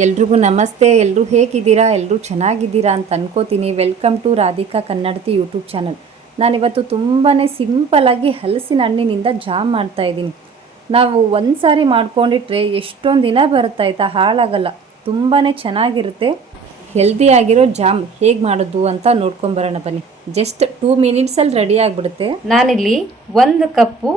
ಎಲ್ರಿಗೂ ನಮಸ್ತೆ. ಎಲ್ಲರೂ ಹೇಗಿದ್ದೀರಾ? ಎಲ್ಲರೂ ಚೆನ್ನಾಗಿದ್ದೀರಾ ಅಂತ ಅನ್ಕೋತೀನಿ. Welcome to Radhika Kannadathi YouTube channel. ನಾನಿವತ್ತು ತುಂಬಾ ಸಿಂಪಲ್ಲಾಗಿ ಹಲಸಿನ ಹಣ್ಣಿನಿಂದ ಜಾಮ್ ಮಾಡ್ತಾಯಿದ್ದೀನಿ. ನಾವು ಒಂದು ಸಾರಿ ಮಾಡ್ಕೊಂಡಿಟ್ರೆ ಎಷ್ಟೊಂದು ದಿನ ಬರುತ್ತಾಯ್ತಾ, ಹಾಳಾಗಲ್ಲ. ತುಂಬಾ ಚೆನ್ನಾಗಿರುತ್ತೆ. ಹೆಲ್ದಿಯಾಗಿರೋ ಜಾಮ್ ಹೇಗೆ ಮಾಡೋದು ಅಂತ ನೋಡ್ಕೊಂಬರೋಣ ಬನ್ನಿ. ಜಸ್ಟ್ 2 ಮಿನಿಟ್ಸಲ್ಲಿ ರೆಡಿ ಆಗಿಬಿಡುತ್ತೆ. ನಾನಿಲ್ಲಿ 1 ಕಪ್ಪು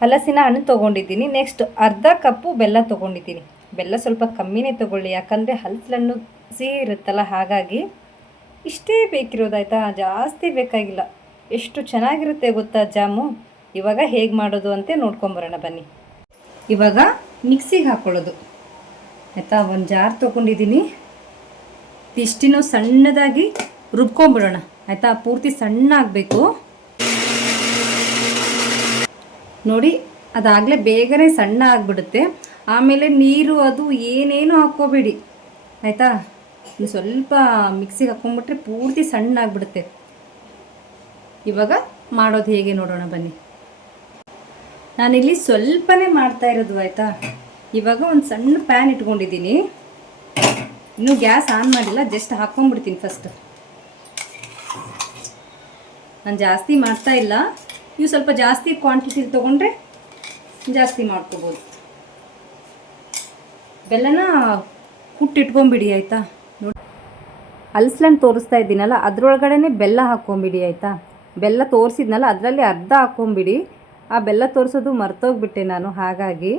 ಹಲಸಿನ ಹಣ್ಣು ತೊಗೊಂಡಿದ್ದೀನಿ. ನೆಕ್ಸ್ಟ್ ಅರ್ಧ ಕಪ್ಪು ಬೆಲ್ಲ ತೊಗೊಂಡಿದ್ದೀನಿ. ಬೆಲ್ಲ ಸ್ವಲ್ಪ ಕಮ್ಮಿನೇ ತೊಗೊಳ್ಳಿ, ಯಾಕಂದರೆ ಹಲಸಿನಣ್ಣು ಸಿಹಿ ಇರುತ್ತಲ್ಲ, ಹಾಗಾಗಿ ಇಷ್ಟೇ ಬೇಕಿರೋದಾಯ್ತಾ, ಜಾಸ್ತಿ ಬೇಕಾಗಿಲ್ಲ. ಎಷ್ಟು ಚೆನ್ನಾಗಿರುತ್ತೆ ಗೊತ್ತಾ ಜಾಮು. ಇವಾಗ ಹೇಗೆ ಮಾಡೋದು ಅಂತ ನೋಡ್ಕೊಂಬರೋಣ ಬನ್ನಿ. ಇವಾಗ ಮಿಕ್ಸಿಗೆ ಹಾಕ್ಕೊಳ್ಳೋದು ಆಯಿತಾ. ಒಂದು ಜಾರ್ ತೊಗೊಂಡಿದ್ದೀನಿ. ಇಷ್ಟಿನೂ ಸಣ್ಣದಾಗಿ ರುಬ್ಕೊಂಬಿಡೋಣ ಆಯಿತಾ. ಪೂರ್ತಿ ಸಣ್ಣ ಆಗಬೇಕು ನೋಡಿ. ಅದಾಗಲೇ ಬೇಗನೆ ಸಣ್ಣ ಆಗಿಬಿಡುತ್ತೆ. ಆಮೇಲೆ ನೀರು ಅದು ಏನೇನು ಹಾಕ್ಕೋಬೇಡಿ ಆಯಿತಾ. ಸ್ವಲ್ಪ ಮಿಕ್ಸಿಗೆ ಹಾಕ್ಕೊಂಬಿಟ್ರೆ ಪೂರ್ತಿ ಸಣ್ಣ ಆಗಿಬಿಡುತ್ತೆ. ಇವಾಗ ಮಾಡೋದು ಹೇಗೆ ನೋಡೋಣ ಬನ್ನಿ. ನಾನಿಲ್ಲಿ ಸ್ವಲ್ಪನೇ ಮಾಡ್ತಾ ಇರೋದು ಆಯಿತಾ. ಇವಾಗ ಒಂದು ಸಣ್ಣ ಪ್ಯಾನ್ ಇಟ್ಕೊಂಡಿದ್ದೀನಿ. ಇನ್ನೂ ಗ್ಯಾಸ್ ಆನ್ ಮಾಡಿಲ್ಲ, ಜಸ್ಟ್ ಹಾಕ್ಕೊಂಬಿಡ್ತೀನಿ ಫಸ್ಟ್. ನಾನು ಜಾಸ್ತಿ ಮಾಡ್ತಾ ಇಲ್ಲ. ನೀವು ಸ್ವಲ್ಪ ಜಾಸ್ತಿ ಕ್ವಾಂಟಿಟಿಲಿ ತೊಗೊಂಡ್ರೆ ಜಾಸ್ತಿ ಮಾಡ್ಕೋಬೋದು. ಬೆಲ್ಲನ ಕುಟ್ಟಿಟ್ಕೊಂಬಿಡಿ ಆಯಿತಾ. ನೋಡಿ, ಹಲಸಿನಣ್ಣು ತೋರಿಸ್ತಾ ಇದ್ದೀನಲ್ಲ, ಅದರೊಳಗಡೆ ಬೆಲ್ಲ ಹಾಕ್ಕೊಂಬಿಡಿ ಆಯಿತಾ. ಬೆಲ್ಲ ತೋರಿಸಿದ್ನಲ್ಲ, ಅದರಲ್ಲಿ ಅರ್ಧ ಹಾಕ್ಕೊಂಬಿಡಿ. ಆ ಬೆಲ್ಲ ತೋರಿಸೋದು ಮರ್ತೋಗ್ಬಿಟ್ಟೆ ನಾನು, ಹಾಗಾಗಿ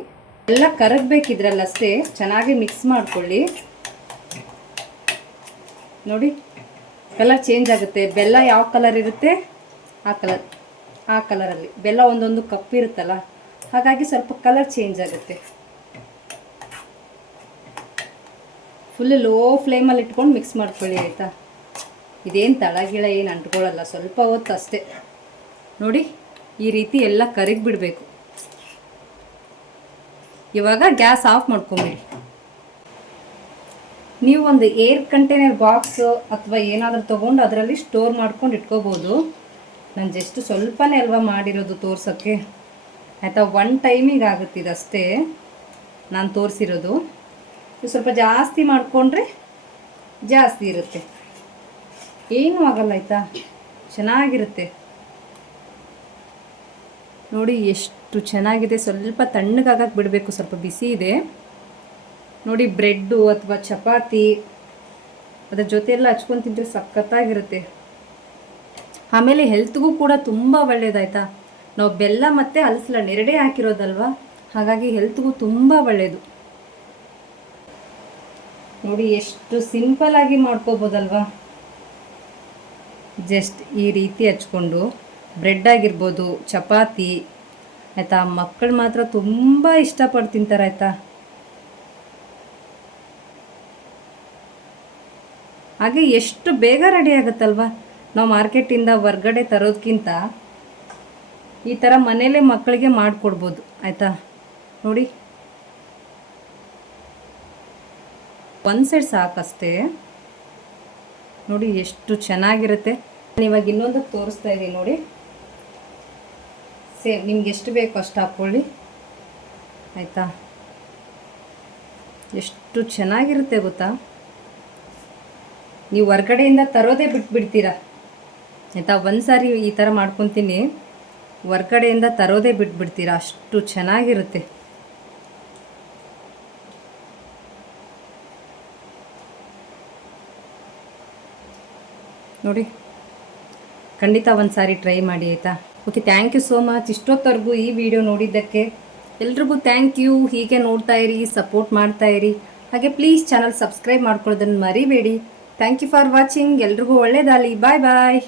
ಬೆಲ್ಲ ಕರಗಬೇಕಿದ್ರಲ್ಲ ಅಷ್ಟೇ. ಚೆನ್ನಾಗಿ ಮಿಕ್ಸ್ ಮಾಡ್ಕೊಳ್ಳಿ. ನೋಡಿ, ಕಲರ್ ಚೇಂಜ್ ಆಗುತ್ತೆ. ಬೆಲ್ಲ ಯಾವ ಕಲರ್ ಇರುತ್ತೆ ಆ ಕಲರಲ್ಲಿ ಬೆಲ್ಲ ಒಂದೊಂದು ಕಪ್ಪಿರುತ್ತಲ್ಲ, ಹಾಗಾಗಿ ಸ್ವಲ್ಪ ಕಲರ್ ಚೇಂಜ್ ಆಗುತ್ತೆ. ಫುಲ್ ಲೋ ಫ್ಲೇಮಲ್ಲಿ ಇಟ್ಕೊಂಡು ಮಿಕ್ಸ್ ಮಾಡ್ಕೊಳ್ಳಿ ಆಯಿತಾ. ಇದೇನು ತಳಗಿಳ ಏನು ಅಂಟ್ಕೊಳ್ಳಲ್ಲ, ಸ್ವಲ್ಪ ಹೊತ್ತು ಅಷ್ಟೇ. ನೋಡಿ, ಈ ರೀತಿ ಎಲ್ಲ ಕರಗಿ ಬಿಡಬೇಕು. ಇವಾಗ ಗ್ಯಾಸ್ ಆಫ್ ಮಾಡ್ಕೊಂಬಿಡಿ. ನೀವು ಒಂದು ಏರ್ ಕಂಟೈನರ್ ಬಾಕ್ಸ್ ಅಥವಾ ಏನಾದರೂ ತೊಗೊಂಡು ಅದರಲ್ಲಿ ಸ್ಟೋರ್ ಮಾಡ್ಕೊಂಡು ಇಟ್ಕೋಬೋದು. ನಾನು ಜಸ್ಟ್ ಸ್ವಲ್ಪನೇ ಅಲ್ವಾ ಮಾಡಿರೋದು ತೋರ್ಸೋಕ್ಕೆ ಆಯಿತಾ. 1 ಟೈಮಿಗೆ ಆಗುತ್ತಿದಷ್ಟೇ ನಾನು ತೋರಿಸಿರೋದು. ಸ್ವಲ್ಪ ಜಾಸ್ತಿ ಮಾಡಿಕೊಂಡ್ರೆ ಜಾಸ್ತಿ ಇರುತ್ತೆ, ಏನೂ ಆಗಲ್ಲ ಆಯಿತಾ. ಚೆನ್ನಾಗಿರುತ್ತೆ ನೋಡಿ, ಎಷ್ಟು ಚೆನ್ನಾಗಿದೆ. ಸ್ವಲ್ಪ ತಣ್ಣಗಾಗಕ್ಕೆ ಬಿಡಬೇಕು, ಸ್ವಲ್ಪ ಬಿಸಿ ಇದೆ ನೋಡಿ. ಬ್ರೆಡ್ಡು ಅಥವಾ ಚಪಾತಿ ಅದರ ಜೊತೆ ಎಲ್ಲ ಹಚ್ಕೊಂಡು ತಿಂದರೆ ಸಖತ್ತಾಗಿರುತ್ತೆ. ಆಮೇಲೆ ಹೆಲ್ತ್ಗೂ ಕೂಡ ತುಂಬ ಒಳ್ಳೆಯದಾಯ್ತಾ. ನಾವು ಬೆಲ್ಲ ಮತ್ತು ಹಲಸಿನಣ್ಣು ಎರಡೇ ಹಾಕಿರೋದಲ್ವ, ಹಾಗಾಗಿ ಹೆಲ್ತ್ಗೂ ತುಂಬ ಒಳ್ಳೆಯದು. ನೋಡಿ, ಎಷ್ಟು ಸಿಂಪಲ್ಲಾಗಿ ಮಾಡ್ಕೋಬೋದಲ್ವಾ. ಜಸ್ಟ್ ಈ ರೀತಿ ಹಚ್ಕೊಂಡು ಬ್ರೆಡ್ ಆಗಿರ್ಬೋದು, ಚಪಾತಿ ಆಯಿತಾ. ಮಕ್ಕಳು ಮಾತ್ರ ತುಂಬ ಇಷ್ಟಪಟ್ಟು ತಿಂತಾರೆ ಆಯಿತಾ. ಹಾಗೆ ಎಷ್ಟು ಬೇಗ ರೆಡಿ ಆಗುತ್ತಲ್ವ. ನಾವು ಮಾರ್ಕೆಟಿಂದ ಹೊರ್ಗಡೆ ತರೋದಕ್ಕಿಂತ ಈ ಥರ ಮನೇಲೇ ಮಕ್ಕಳಿಗೆ ಮಾಡಿಕೊಡ್ಬೋದು ಆಯಿತಾ. ನೋಡಿ, ಒಂದು ಸೈಡ್ ಸಾಕಷ್ಟೇ. ನೋಡಿ ಎಷ್ಟು ಚೆನ್ನಾಗಿರುತ್ತೆ. ನಾನು ಇವಾಗ ಇನ್ನೊಂದು ತೋರಿಸ್ತಾ ಇದ್ದೀನಿ ನೋಡಿ. ಸೇಮ್ ನಿಮ್ಗೆ ಎಷ್ಟು ಬೇಕು ಅಷ್ಟು ಹಾಕ್ಕೊಳ್ಳಿ ಆಯಿತಾ. ಎಷ್ಟು ಚೆನ್ನಾಗಿರುತ್ತೆ ಗೊತ್ತಾ. ನೀವು ಹೊರ್ಗಡೆಯಿಂದ ತರೋದೇ ಬಿಟ್ಬಿಡ್ತೀರಾ ಆಯಿತಾ. ಒಂದು ಸಾರಿ ಈ ಥರ ಮಾಡ್ಕೊತೀನಿ, ಹೊರ್ಗಡೆಯಿಂದ ತರೋದೇ ಬಿಟ್ಬಿಡ್ತೀರಾ, ಅಷ್ಟು ಚೆನ್ನಾಗಿರುತ್ತೆ. ನೋಡಿ, ಖಂಡಿತ ಒಂದು ಸಾರಿ ಟ್ರೈ ಮಾಡಿ ಆಯಿತಾ. Okay, thank you so much ಇಷ್ಟೊತ್ತವರೆಗೂ ಈ ವಿಡಿಯೋ ನೋಡಿದ್ದಕ್ಕೆ. ಎಲ್ರಿಗೂ ಥ್ಯಾಂಕ್ ಯು. ಹೀಗೆ ನೋಡ್ತಾ ಇರಿ, ಸಪೋರ್ಟ್ ಮಾಡ್ತಾ ಇರಿ. ಹಾಗೆ ಪ್ಲೀಸ್ ಚಾನಲ್ ಸಬ್ಸ್ಕ್ರೈಬ್ ಮಾಡ್ಕೊಳ್ಳೋದನ್ನು ಮರಿಬೇಡಿ. Thank you for watching. ಎಲ್ರಿಗೂ ಒಳ್ಳೆಯದಾಗಲಿ. ಬಾಯ್ ಬಾಯ್.